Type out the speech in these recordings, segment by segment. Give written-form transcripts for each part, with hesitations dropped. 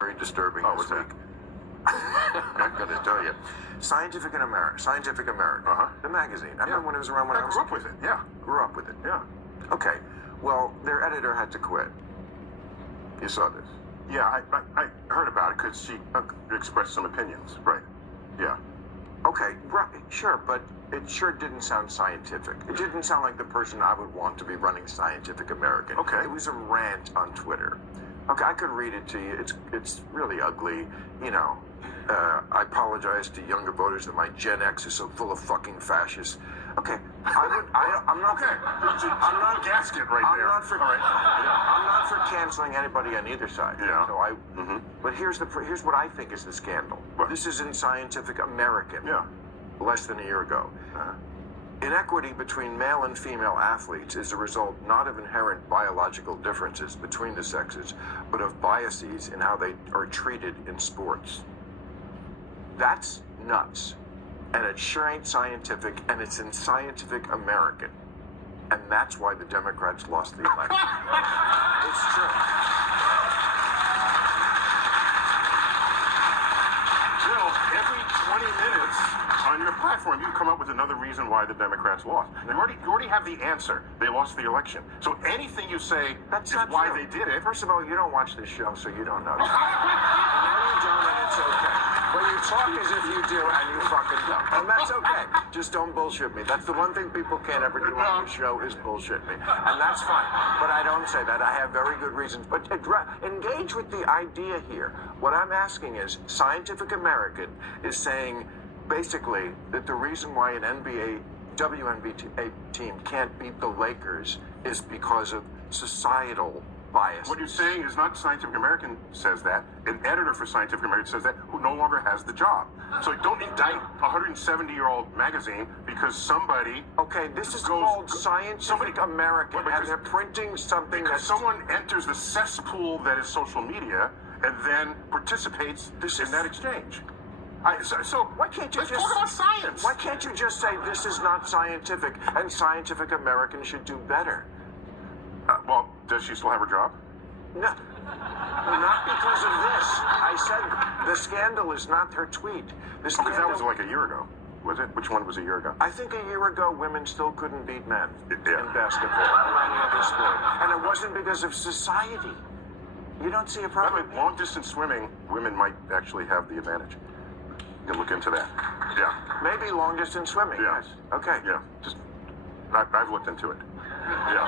Very disturbing What's this week. I'm going to tell you. Scientific American, the magazine. I remember when it was around when I grew up with it. Yeah. Grew up with it. Yeah. Okay. Well, their editor had to quit. You saw this. Yeah, I heard about it because she expressed some opinions. Right. Yeah. Okay, right, sure, but it sure didn't sound scientific. It didn't sound like the person I would want to be running Scientific American. Okay. It was a rant on Twitter. Okay, I could read it to you. It's really ugly. You know, I apologize to younger voters that my Gen X is so full of fucking fascists. Okay, I'm not. Okay. I'm not gasket right there. I'm not for canceling anybody on either side. Yeah. So But here's what I think is the scandal. What? This is in Scientific American. Yeah. Less than a year ago. Inequity between male and female athletes is a result not of inherent biological differences between the sexes, but of biases in how they are treated in sports. That's nuts. And it sure ain't scientific, and it's in Scientific American. And that's why the Democrats lost the election. It's true. Bill, every 20 minutes on your platform, you come up with another reason why the Democrats lost. You already have the answer. They lost the election. So anything you say That's is not why true. they did it. First of all, you don't watch this show, so you don't know. And you don't, and it's okay. But you talk as if you do, and you fucking don't. And that's okay. Just don't bullshit me. That's the one thing people can't ever do on this show is bullshit me. And that's fine. But I don't say that. I have very good reasons. But engage with the idea here. What I'm asking is, Scientific American is saying, basically, that the reason why an WNBA team can't beat the Lakers is because of societal bias. What you're saying is not Scientific American says that. An editor for Scientific American says that who no longer has the job. So don't indict a 170-year-old magazine because somebody... Okay, this is called Scientific American, and they're printing something because someone enters the cesspool that is social media and then participates in that exchange. So why can't you let's just talk about science? Why can't you just say this is not scientific and Scientific American should do better? Well, does she still have her job? No, not because of this. I said the scandal is not her tweet. The scandal, Because that was like a year ago, was it? Which one was a year ago? I think a year ago, women still couldn't beat men in Yeah. basketball or any other sport, and it wasn't because of society. You don't see a By the problem. way, long-distance swimming, women might actually have the advantage. You can look into that. Yeah. Maybe long distance swimming. Yeah. Yes. Okay. Yeah. I've looked into it. Yeah.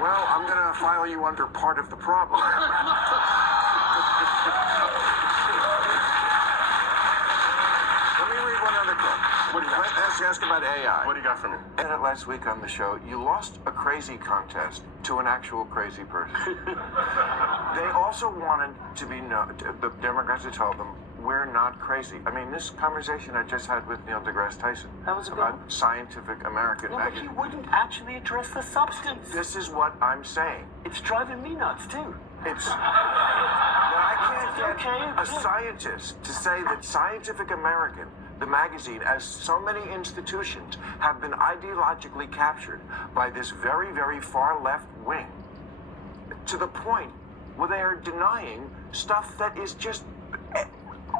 Well, I'm going to file you under part of the problem. Let me read one other quote. What do you got? Let's ask about AI. What do you got for me? And last week on the show, you lost a crazy contest to an actual crazy person. They also wanted to be known, the Democrats had told them, we're not crazy. I mean, this conversation I just had with Neil deGrasse Tyson That was a good about one. Scientific American Yeah, but he magazine. wouldn't actually address the substance. This is what I'm saying. It's driving me nuts, too. It's that I can't Okay, get a okay. scientist to say that Scientific American, the magazine, as so many institutions, have been ideologically captured by this very, very far left wing to the point where they are denying stuff that is just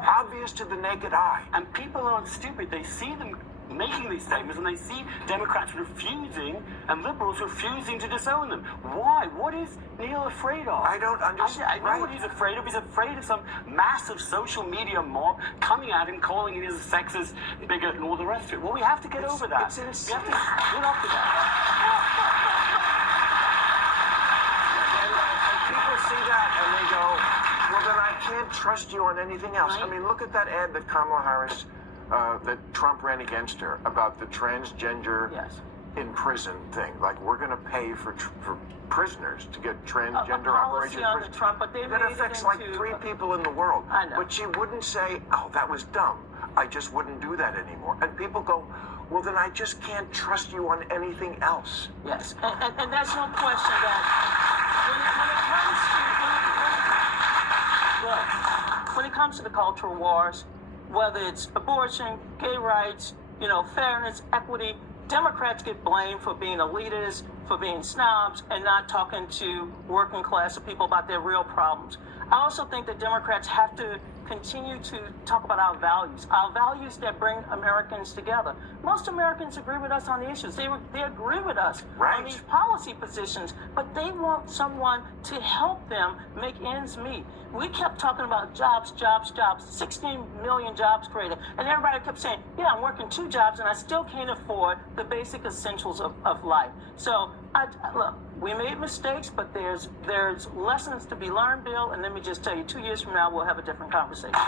obvious to the naked eye. And people aren't stupid. They see them making these statements, and they see Democrats refusing and liberals refusing to disown them. Why? What is Neil afraid of? I don't understand. I know what he's afraid of. He's afraid of some massive social media mob coming at him, calling him a sexist, bigot, and all the rest of it. Well, we have to get over that. It's We insane. have to get up to that. And people see that and they go, well, then I can't trust you on anything else. I Right. mean, look at that ad that Kamala Harris, that Trump ran against her about the transgender Yes. in prison thing. Like, we're going to pay for prisoners to get transgender A operations. policy under Trump, but they that made it affects like into 3 people in the world. I know. But she wouldn't say, oh, that was dumb. I just wouldn't do that anymore. And people go, well, then I just can't trust you on anything else. Yes, and there's no question that when it comes to the cultural wars, whether it's abortion, gay rights, fairness, equity, Democrats get blamed for being elitist, for being snobs and not talking to working class or people about their real problems. I also think that Democrats have to continue to talk about our values that bring Americans together. Most Americans agree with us on the issues. They agree with us Right. on these policy positions, but they want someone to help them make ends meet. We kept talking about jobs, 16 million jobs created, and everybody kept saying, yeah, I'm working 2 jobs and I still can't afford the basic essentials of life. So, look, we made mistakes, but there's lessons to be learned, Bill, and let me just tell you, 2 years from now, we'll have a different conversation. Yeah.